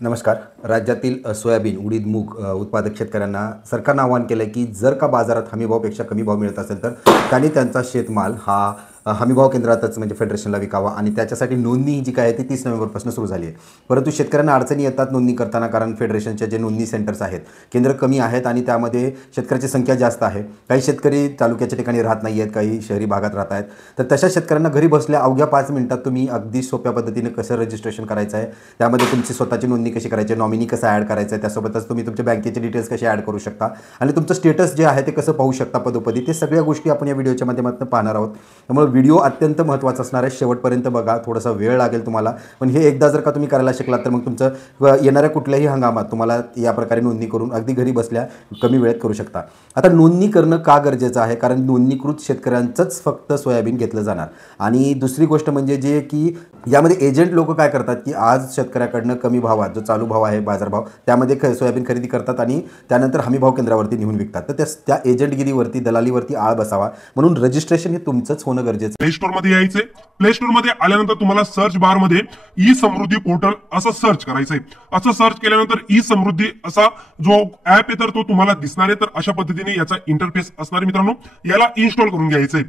नमस्कार. राज्यातील सोयाबीन, उडीद, मूग उत्पादक शेतकऱ्यांना सरकारनं आवाहन केलं आहे की जर का बाजारात हमीभावापेक्षा कमी भाव मिळत असेल तर त्यांनी त्यांचा शेतमाल हा हमीभाव केंद्रातच म्हणजे फेडरेशनला विकावा आणि त्याच्यासाठी नोंदणी जी काय आहे ती 30 नोव्हेंबरपासून सुरू झाली आहे. परंतु शेतकऱ्यांना अडचणी येतात नोंदणी करताना, कारण फेडरेशनचे जे नोंदणी सेंटर्स आहेत, केंद्र कमी आहेत आणि त्यामध्ये शेतकऱ्याची संख्या जास्त आहे. काही शेतकरी तालुक्याच्या ठिकाणी राहत नाही आहेत, काही शहरी भागात राहत आहेत. तर तशा शेतकऱ्यांना घरी बसल्या अवघ्या 5 मिनिटात तुम्ही अगदी सोप्या पद्धतीने कसं रजिस्ट्रेशन करायचं आहे, त्यामध्ये तुमची स्वतःची नोंदणी कशी करायची, नॉमिनी कसं ॲड करायचं आहे, त्यासोबतच तुम्ही तुमच्या बँकेचे डिटेल्स कसे ॲड करू शकता आणि तुमचं स्टेटस जे आहे ते कसं पाहू शकता पदोपदी, ते सगळ्या गोष्टी आपण या व्हिडिओच्या माध्यमातून पाहणार आहोत. त्यामुळे व्हिडिओ अत्यंत महत्त्वाचा असणार आहे. शेवटपर्यंत बघा. थोडासा वेळ लागेल तुम्हाला, पण हे एकदा जर का तुम्ही करायला शिकलात तर मग तुमचं येणाऱ्या कुठल्याही हंगामात तुम्हाला या प्रकारे नोंदणी करून अगदी घरी बसल्या कमी वेळेत करू शकता. आता नोंदणी करणं का गरजेचं आहे? कारण नोंदणीकृत शेतकऱ्यांचंच फक्त सोयाबीन घेतलं जाणार. आणि दुसरी गोष्ट म्हणजे जे की यामध्ये एजंट लोक काय करतात की आज शेतकऱ्याकडनं कमी भावात जो चालू भाव आहे, बाजारभाव, त्यामध्ये सोयाबीन खरेदी करतात आणि त्यानंतर हमीभाव केंद्रावरती नेऊन विकतात. तर त्या एजंटगिरीवरती, दलालीवरती आळ बसावा म्हणून रजिस्ट्रेशन हे तुमचंच होणं गरजेचं. प्ले स्टोर मध्ये यायचंय. प्ले स्टोर मध्ये आल्यानंतर तुम्हाला सर्च बार मध्ये ई समृद्धी पोर्टल असं सर्च करायचंय. असं सर्च केल्यानंतर ई समृद्धी असा जो ऍप आहे तर तो तुम्हाला दिसणार आहे. तर अशा पद्धतीने याचा इंटरफेस असणार आहे मित्रांनो. याला इन्स्टॉल करून घ्यायचंय.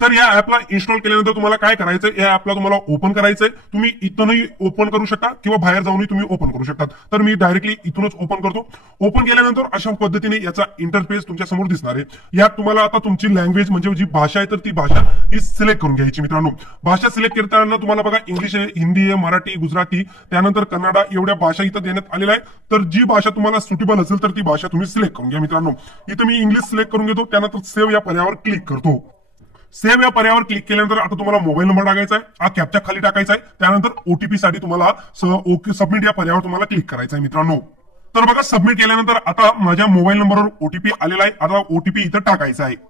तर या ऍपला इन्स्टॉल केल्यानंतर तुम्हाला काय करायचंय, या ऍपला तुम्हाला ओपन करायचंय. तुम्ही इथूनही ओपन करू शकता किंवा बाहेर जाऊनही तुम्ही ओपन करू शकता. तर मी डायरेक्टली इथूनच ओपन करतो. ओपन केल्यानंतर अशा पद्धतीने याचा इंटरफेस तुमच्या समोर दिसणार आहे. यात तुम्हाला आता तुमची लँग्वेज म्हणजे जी भाषा आहे तर ती भाषा ही सिलेक्ट करून घ्यायची मित्रांनो. भाषा सिलेक्ट करताना तुम्हाला बघा इंग्लिश आहे, हिंदी आहे, मराठी, गुजराती, त्यानंतर कन्नडा एवढ्या भाषा इथं देण्यात आलेल्या आहे. तर जी भाषा तुम्हाला सुटेबल असेल तर ती भाषा तुम्ही सिलेक्ट करून घ्या मित्रांनो. इथं मी इंग्लिश सिलेक्ट करून घेतो. त्यानंतर सेव्ह या पर्यायावर क्लिक करतो. सेव्ह या पर्यायावर क्लिक केल्यानंतर आता तुम्हाला मोबाईल नंबर टाकायचा आहे, हा कॅप्चा खाली टाकायचा आहे. त्यानंतर ओटीपी साठी तुम्हाला ओके सबमिट या पर्यायावर तुम्हाला क्लिक करायचं आहे मित्रांनो. तर बघा सबमिट केल्यानंतर आता माझ्या मोबाईल नंबरवर ओटीपी आलेला आहे. आता ओटीपी इथं टाकायचा आहे.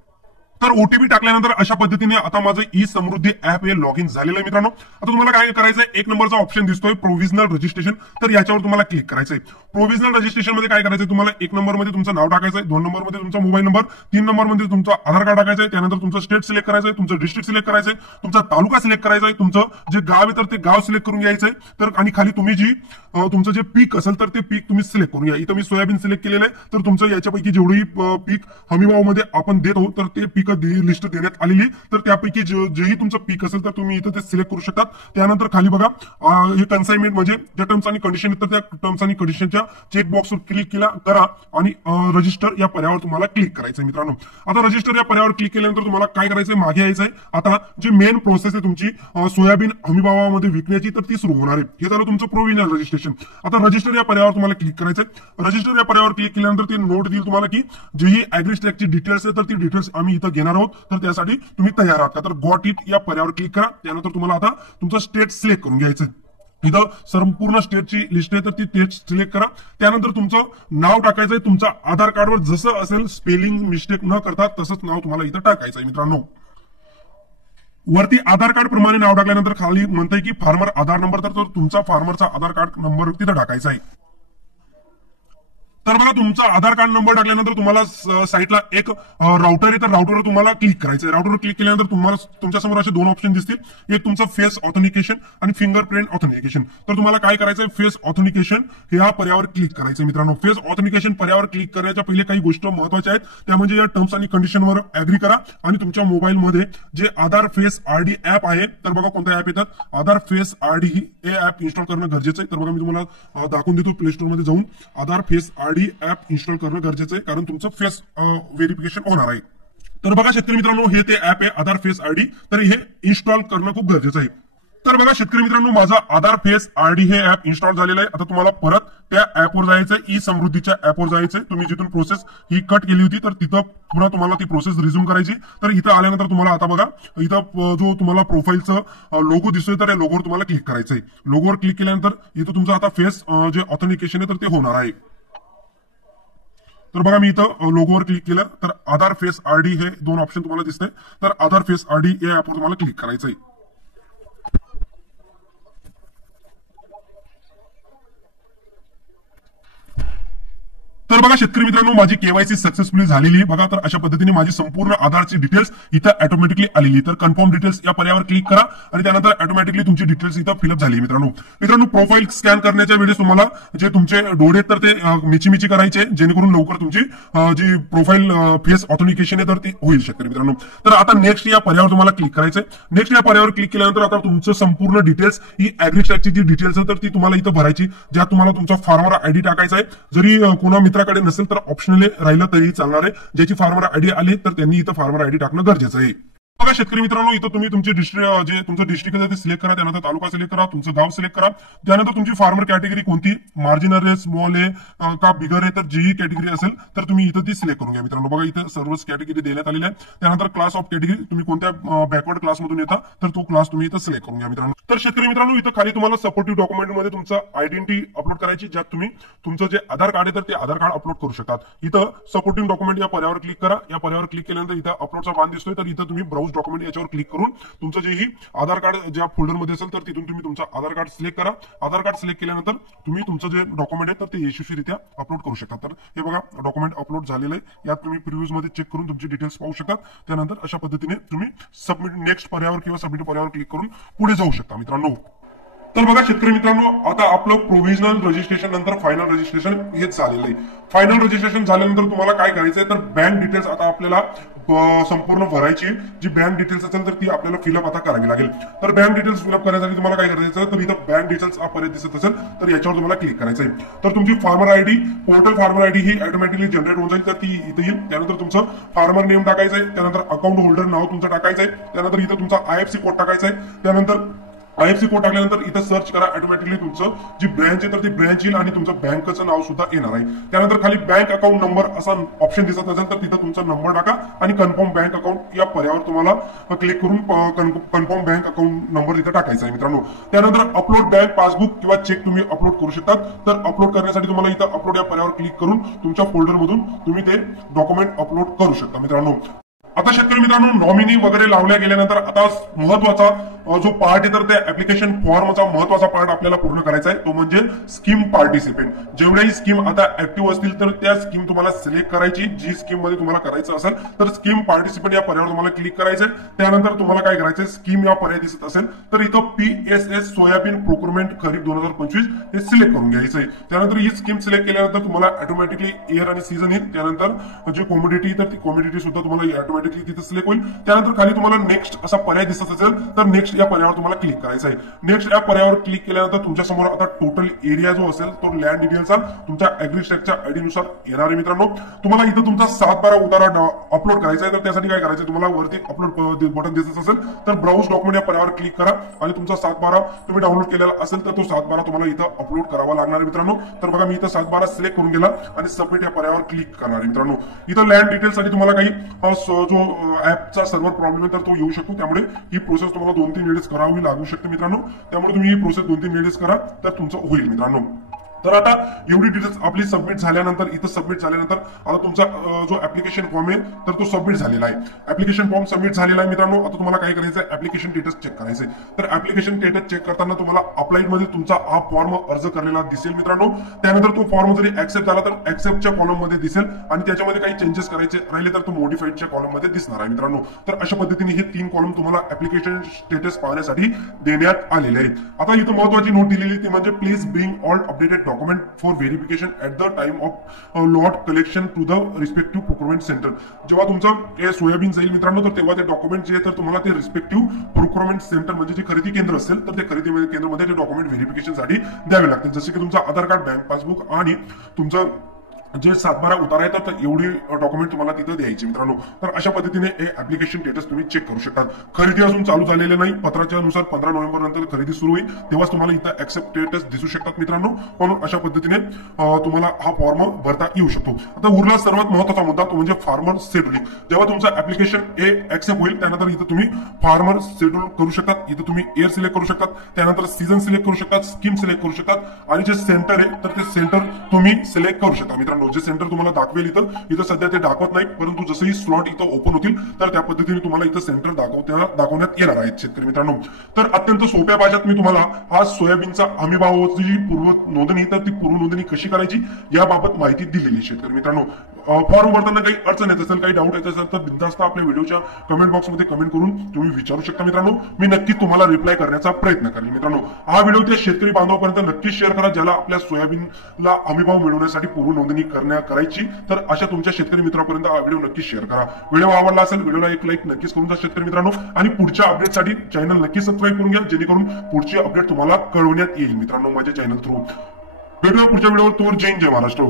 तर ओटीपी टाकल्यानंतर अशा पद्धतीने आता माझं ई समृद्धी ऍप हे लॉग इन झालेलं आहे मित्रांनो. आता तुम्हाला काय करायचंय, एक नंबरचा ऑप्शन दिसतोय प्रोव्हिजनल रजिस्ट्रेशन, तर याच्यावर तुम्हाला क्लिक करायचंय. प्रोव्हिजनल रजिस्ट्रेशन मध्ये काय करायचंय, तुम्हाला 1 नंबर मध्ये तुमचं नाव टाकायचंय, 2 नंबर मध्ये तुमचा मोबाईल नंबर, 3 नंबर मध्ये तुमचं आधार कार्ड टाकायचंय, त्यानंतर तुमचं स्टेट सिलेक्ट करायचंय, तुमचं डिस्ट्रिक्ट सिलेक्ट करायचंय, तुमचा तालुका सिलेक्ट करायचा आहे, तुमचं जे गाव आहे तर ते गाव सिलेक्ट करून घ्यायचंय. तर आणि खाली तुम्ही जी तुमचं जे पीक असेल तर ते पीक तुम्ही सिलेक्ट करून घ्या. इथं मी सोयाबीन सिलेक्ट केलेलं आहे. तर तुमचं याच्यापैकी जेवढी पीक हमीभावामध्ये आपण देत आहोत तर ते पीक लिस्ट देण्यात आलेली. तर त्यापैकी जेही तुमचं पीक असेल तर तुम्ही इथं ते सिलेक्ट करू शकता. त्यानंतर खाली बघा हे कन्साइनमेंट म्हणजे ज्या टर्म्स आणि कंडिशन तर त्या टर्म्स आणि कंडिशनच्या चेक बॉक्सवर क्लिक करा आणि रजिस्टर या पर्यायावर तुम्हाला क्लिक करायचंय मित्रांनो. आता रजिस्टर या पर्यायावर क्लिक केल्यानंतर तुम्हाला काय करायचंय, मागे यायचंय. आता जी मेन प्रोसेस आहे तुमची सोयाबीन हमीभावामध्ये विकण्याची तर ती सुरू होणार आहे. हे झालं तुमचं प्रोव्हिजनल रजिस्ट्रेशन. आता रजिस्टर या पर्यायावर तुम्हाला क्लिक करायचंय. रजिस्टर या पर्यायावर क्लिक केल्यानंतर ते नोट देईल तुम्हाला की जी ॲग्रीस्टॅकची डिटेल्स आहे तर ती डिटेल्स आम्ही इथं घेणार आहोत. तर त्यासाठी तुम्ही तयार आहात का, तर गॉट इट या पर्यायावर क्लिक करा. त्यानंतर तुम्हाला आता तुमचं स्टेट सिलेक्ट करून घ्यायचं. इथं संपूर्ण स्टेटची लिस्ट आहे तर ती स्टेट सिलेक्ट करा. त्यानंतर तुमचं नाव टाकायचंय. तुमच्या आधार कार्डवर जसं असेल स्पेलिंग मिस्टेक न करता तसंच नाव तुम्हाला इथं टाकायचंय मित्रांनो. वरती आधार कार्ड प्रमाणे नाव टाकल्यानंतर खाली म्हणतंय की फार्मर आधार नंबर, तर तुमचा फार्मरचा आधार कार्ड नंबर तिथं टाकायचा आहे. तर बघा तुमचा आधार कार्ड नंबर टाकल्यानंतर तुम्हाला साईटला एक राउटर आहे तर राउटरवर तुम्हाला क्लिक करायचं आहे. राउटरवर क्लिक केल्यानंतर तुम्हाला तुमच्यासमोर असे 2 ऑप्शन दिसतील. एक तुमचं फेस ऑथेंटिकेशन आणि फिंगरप्रिंट ऑथेंटिकेशन. तर तुम्हाला काय करायचंय, फेस ऑथेंटिकेशन या पर्यायावर क्लिक करायचं मित्रांनो. फेस ऑथेंटिकेशन पर्यायावर क्लिक करण्याच्या पहिले काही गोष्टी महत्वाच्या आहेत, त्या म्हणजे या टर्म्स आणि कंडिशनवर ऍग्री करा आणि तुमच्या मोबाईलमध्ये जे आधार फेस आरडी ऍप आहे, तर बघा कोणता ऍप येतात, आधार फेस आरडी हे ऍप इन्स्टॉल करणं गरजेचं आहे. तर बघा मी तुम्हाला दाखवून देतो. प्ले स्टोर मध्ये जाऊन आधार फेस आरडी ऍप इन्स्टॉल करणं गरजेचं आहे, कारण तुमचं फेस व्हेरिफिकेशन होणार आहे. तर बघा शेतकरी मित्रांनो, हे ते ऍप आहे आधार फेस आरडी, तर हे इन्स्टॉल करणं खूप गरजेचं आहे. तर बघा शेतकरी मित्रांनो, माझा आधार फेस आरडी हे ऍप इन्स्टॉल झालेलं आहे. आता तुम्हाला परत त्या ऍपवर जायचंय, ई समृद्धीच्या ऍपवर जायचंय. तुम्ही जिथून प्रोसेस ही कट केली होती तर तिथं पुन्हा तुम्हाला ती प्रोसेस रिझ्यूम करायची. तर इथं आल्यानंतर तुम्हाला आता बघा इथं जो तुम्हाला प्रोफाईलचं लोगो दिसतोय तर या लोगोवर तुम्हाला क्लिक करायचंय. लोगोवर क्लिक केल्यानंतर इथं तुमचं आता फेस जे ऑथेंटिकेशन आहे तर ते होणार आहे. तर बघा मी इथं लोगोवर क्लिक केलं तर आधार फेस आरडी हे 2 ऑप्शन तुम्हाला दिसतंय. तर आधार फेस आरडी या ऍपवर तुम्हाला क्लिक करायचंय. तर बघा शेतकरी मित्रांनो, माझी केवायसी सक्सेसफुली झालेली आहे बघा. तर अशा पद्धतीने माझी संपूर्ण आधारची डिटेल्स इथं ऑटोमॅटिकली आलेली. तर कन्फर्म डिटेल्स या पर्यायावर क्लिक करा आणि त्यानंतर ऑटोमॅटिकली तुमची डिटेल्स इथं फिलअप झाली. मित्रांनो प्रोफाईल स्कॅन करण्याच्या वेळेस तुम्हाला जे तुमचे डोळे तर ते मिची करायचे, जेणेकरून लवकर तुमची जी प्रोफाईल फेस ऑथेंटिकेशन आहे तर ते होईल शेतकरी मित्रांनो. तर आता नेक्स्ट या पर्यायावर तुम्हाला क्लिक करायचंय. नेक्स्ट या पर्यायावर क्लिक केल्यानंतर आता तुमचं संपूर्ण डिटेल्स ही ऍग्रीस्टॅकची जी डिटेल्स आहे तर ती तुम्हाला इथं भरायची, ज्यात तुम्हाला तुमचा फार्मर आयडी टाकायचा आहे. जरी कोणा मित्राकडे नसेल तर ऑप्शनली राहिलं तरी चालणार आहे. ज्याची फार्मर आयडी आली तर त्यांनी इथं फार्मर आयडी टाकणं गरजेचं आहे. बघा शेतकरी मित्रांनो, इथं तुम्ही तुमचे डिस्ट्रिक्ट जे तुमचं डिस्ट्रिक्ट आहे ते सिलेक्ट करा, त्यानंतर तालुका सिलेक्ट करा, तुमचं गाव सिलेक्ट करा, त्यानंतर तुमची फार्मर कॅटेगरी कोणती, मार्जिनल आहे, स्मॉल आहे का बिगर आहे, तर जीही कॅटेगरी असेल तर तुम्ही इथं ती सिलेक्ट करून घ्या. मित्रांनो बघा इथं सर्वच कॅटेगरी देण्यात आलेल्या आहे. त्यानंतर क्लास ऑफ कॅटेगरी, तुम्ही कोणत्या बॅकवर्ड क्लासमधून येता तर तो क्लास तुम्ही इथं सिलेक्ट करून घ्या. मित्रांनो तर शेतकरी मित्रांनो, इथं खाली तुम्हाला सपोर्टिव्ह डॉक्युमेंटमध्ये तुमचं आयडेंटिटी अपलोड करायची, ज्यात तुम्ही तुमचं जे आधार कार्ड आहे तर ते आधार कार्ड अपलोड करू शकतात. इथं सपोर्टिव्ह डॉक्युमेंट या पर्यायावर क्लिक करा. या पर्यायावर क्लिक केल्यानंतर इथं अपलोडचा बाण दिसतोय, तर इथं तुम्ही ब्राउज डॉक्युमेंट याच्यावर क्लिक करून तुमचं जेही आधार कार्ड ज्या फोल्डरमध्ये असेल तर तिथून तुम्ही तुमचं आधार कार्ड सिलेक्ट करा. आधार कार्ड सिलेक्ट केल्यानंतर तुम्ही तुमचं जे डॉक्युमेंट आहे तर ते यशस्वीरित्या अपलोड करू शकता. तर हे बघा डॉक्युमेंट अपलोड झालेलं आहे. यात तुम्ही प्रिव्ह्यूज मध्ये चेक करून तुमची डिटेल्स पाहू शकता. त्यानंतर अशा पद्धतीने तुम्ही सबमिट नेक्स्ट पर्यायावर किंवा सबमिट पर्यायावर क्लिक करून पुढे जाऊ शकता. मित्रांनो तर बघा शेतकरी मित्रांनो, आता आपलं प्रोव्हिजनल रजिस्ट्रेशन नंतर फायनल रजिस्ट्रेशन हेच झालेलं आहे. फायनल रजिस्ट्रेशन झाल्यानंतर तुम्हाला काय करायचंय तर बँक डिटेल्स आता आपल्याला संपूर्ण भरायची. जी बँक डिटेल्स असेल तर ती आपल्याला फिलअप आता करावी लागेल. तर बँक डिटेल्स फिलअप करण्यासाठी तुम्हाला काय करायचं तर इथं बँक डिटेल्स हा पर्याय दिसत असेल तर याच्यावर तुम्हाला क्लिक करायचंय. तर तुमची farmer ID, portal farmer ID ही ऑटोमॅटिकली जनरेट होऊन जाईल, तर ती इथं येईल. त्यानंतर तुमचं फार्मर नेम टाकायचंय, त्यानंतर अकाउंट होल्डर नाव तुमचं टाकायचंय, त्यानंतर इथं तुमचा IFSC कोड टाकायचा आहे. त्यानंतर IFSC कोड टाकल्यानंतर इथं सर्च करा, ऑटोमॅटिकली तुमचं जी ब्रँच आहे तर ती ब्रँच येईल आणि तुमचं बँकेचं नाव सुद्धा येणार आहे. त्यानंतर खाली बँक अकाउंट नंबर असा ऑप्शन दिसत असेल तर तिथं तुमचा नंबर टाका आणि कन्फर्म बँक अकाउंट या पर्यायावर तुम्हाला क्लिक करून कन्फर्म बँक अकाउंट नंबर इथं टाकायचा आहे. मित्रांनो त्यानंतर अपलोड बँक पासबुक किंवा चेक तुम्ही अपलोड करू शकतात. तर अपलोड करण्यासाठी तुम्हाला इथं अपलोड या पर्यायावर क्लिक करून तुमच्या फोल्डरमधून तुम्ही ते डॉक्युमेंट अपलोड करू शकता. मित्रांनो आता शेतकरी मित्रांनो, नॉमिनी वगैरे लावल्या गेल्यानंतर आता महत्वाचा जो पार्ट आहे तर त्या ऍप्लिकेशन फॉर्मचा महत्वाचा पार्ट आपल्याला पूर्ण करायचा आहे, तो म्हणजे स्कीम पार्टिसिपेंट. जेवढ्याही स्कीम आता ऍक्टिव्ह असतील तर त्या स्कीम तुम्हाला सिलेक्ट करायची. जी स्कीम मध्ये तुम्हाला करायचं असेल तर स्कीम पार्टिसिपेंट या पर्यायावर तुम्हाला क्लिक करायचंय. त्यानंतर तुम्हाला काय करायचंय, स्कीम या पर्याय दिसत असेल तर इथं PSS सोयाबीन प्रोक्युरमेंट खरीप 2025 हे सिलेक्ट करून घ्यायचंय. त्यानंतर ही स्कीम सिलेक्ट केल्यानंतर तुम्हाला ऑटोमॅटिकली इयर आणि सीझन येईल. त्यानंतर जे कॉमोडिटी तर ती कॉमोडिटी सुद्धा तुम्हाला ऑटोमॅटिकली तिथे सिलेक्ट होईल. त्यानंतर खाली तुम्हाला नेक्स्ट असा पर्याय दिसत असेल तर नेक्स्ट या पर्यायावर तुम्हाला क्लिक करायचं आहे. नेक्स्ट या पर्यायावर क्लिक केल्यानंतर तुमच्या समोर आता टोटल एरिया जो असेल तो लँड डिटेलचा तुमच्या ऍग्रीस्टॅकच्या आयडी नुसार येणार आहे. मित्रांनो तुम्हाला इथं तुमचा 7/12 उतारा अपलोड करायचा आहे. तर त्यासाठी काय करायचं, तुम्हाला वरती अपलोड बटन दिसत असेल तर ब्राउज डॉक्युमेंट या पर्यायावर क्लिक करा आणि तुमचा 7/12 तुम्ही डाउनलोड केलेला असेल तर तो 7/12 तुम्हाला इथं अपलोड करावा लागणार आहे. मित्रांनो तर बघा मी इथं 7/12 सिलेक्ट करून गेला आणि सबमिट या पर्यायावर क्लिक करणार आहे. मित्रांनो इथं लँड डिटेल्ससाठी तुम्हाला काही जो ऍपचा सर्व्हर प्रॉब्लेम आहे तर तो येऊ शकतो. त्यामुळे ही प्रोसेस तुम्हाला 2-3 मिनिट्स करावी लागू शकते. मित्रांनो त्यामुळे तुम्ही ही प्रोसेस 2-3 मिनिट्स करा तर तुमचं होईल. मित्रांनो तर आता एवढी डिटेल्स आपली सबमिट झाल्यानंतर इथं सबमिट झाल्यानंतर आता तुमचा जो ऍप्लिकेशन फॉर्म आहे तर तो सबमिट झालेला आहे. ऍप्लिकेशन फॉर्म सबमिट झालेला आहे. मित्रांनो आता तुम्हाला काय करायचं आहे, ऍप्लिकेशन स्टेटस चेक करायचं आहे. तर ऍप्लिकेशन स्टेटस चेक करताना तुम्हाला अप्लाइड मध्ये तुमचा हा फॉर्म अर्ज करलेला दिसेल. मित्रांनो त्यानंतर तो फॉर्म जरी ऍक्सेप्ट झाला तर ऍक्सेप्टच्या कॉलम मध्ये दिसेल आणि त्याच्यामध्ये काही चेंजेस करायचे राहिले तर तो मॉडिफाईडच्या कॉलम मध्ये दिसणार आहे. मित्रांनो तर अशा पद्धतीने हे 3 कॉलम तुम्हाला ऍप्लिकेशन स्टेटस पाहण्यासाठी देण्यात आलेले आहेत. आता इथं महत्वाची नोट दिलेली ती म्हणजे please bring all updated document for verification at the time of lot collection to the respective procurement centre. जेव्हा तुमचं हे सोयाबीन जाईल मित्रांनो तर तेव्हा ते डॉक्युमेंट जे तर तुम्हाला ते रिस्पेक्टिव्ह प्रोक्युरमेंट सेंटर म्हणजे जे खरेदी केंद्र असेल तर ते खरेदी केंद्रामध्ये ते डॉक्युमेंट व्हेरिफिकेशनसाठी द्यावे लागतील. जसे की तुमचं आधार कार्ड, बँक पासबुक आणि तुमचं जे 7/12 उतारा आहे तर एवढी डॉक्युमेंट तुम्हाला तिथं द्यायची. मित्रांनो तर अशा पद्धतीने हे ऍप्लिकेशन स्टेटस तुम्ही चेक करू शकता. खरेदी अजून चालू झालेले नाही, पत्राच्या नुसार 15 नोव्हेंबर नंतर खरेदी सुरू होईल तेव्हाच तुम्हाला इथं ऍक्सेप्ट स्टेटस दिसू शकतात. मित्रांनो म्हणून अशा पद्धतीने तुम्हाला हा फॉर्म भरता येऊ शकतो. आता उरला सर्वात महत्वाचा मुद्दा तो म्हणजे फार्मर शेड्यूलिंग. जेव्हा तुमचं ऍप्लिकेशन ऍक्सेप्ट होईल त्यानंतर इथं तुम्ही फार्मर शेड्यूल करू शकतात. इथं तुम्ही एअर सिलेक्ट करू शकतात, त्यानंतर सीझन सिलेक्ट करू शकतात, स्कीम सिलेक्ट करू शकतात आणि जे सेंटर आहे तर ते सेंटर तुम्ही सिलेक्ट करू शकता. मित्रांनो मित्रांनो. जे सेंटर तुम्हाला दाखवेल इथं सध्या ते दाखवत नाही, परंतु जसंही स्लॉट इथं ओपन होतील तर त्या पद्धतीने तुम्हाला इथं सेंटर दाखवण्यात येणार आहेत शेतकरी मित्रांनो. तर अत्यंत सोप्या भाषेत मी तुम्हाला आज सोयाबीनचा हमीभावाची पूर्व नोंदणी, तर ती पूर्व नोंदणी कशी करायची याबाबत माहिती दिलेली शेतकरी मित्रांनो. फॉर्म भरताना काही अडचण येत असेल, काही डाऊट येत असेल तर बिनधास्त आपल्या व्हिडिओच्या कमेंट बॉक्समध्ये कमेंट करून तुम्ही विचारू शकता मित्रांनो. मी नक्कीच तुम्हाला रिप्लाय करण्याचा प्रयत्न करेन मित्रांनो. हा व्हिडिओ त्या शेतकरी बांधवापर्यंत नक्कीच शेअर करा ज्याला आपल्या सोयाबीनला हमीभाव मिळवण्यासाठी पूर्व नोंदणी करायची. तर अशा तुमच्या शेतकरी मित्रांपर्यंत हा व्हिडिओ नक्कीच शेअर करा. व्हिडिओ आवडला असेल व्हिडिओला एक लाईक नक्कीच करून द्या शेतकरी मित्रांनो. आणि पुढच्या अपडेटसाठी चॅनल नक्कीच सबस्क्राईब करून घ्या, जेणेकरून पुढची अपडेट तुम्हाला कळवण्यात येईल मित्रांनो माझ्या चॅनल थ्रू. भेटूया पुढच्या व्हिडिओवर. तोवर जय हिंद, जय महाराष्ट्र.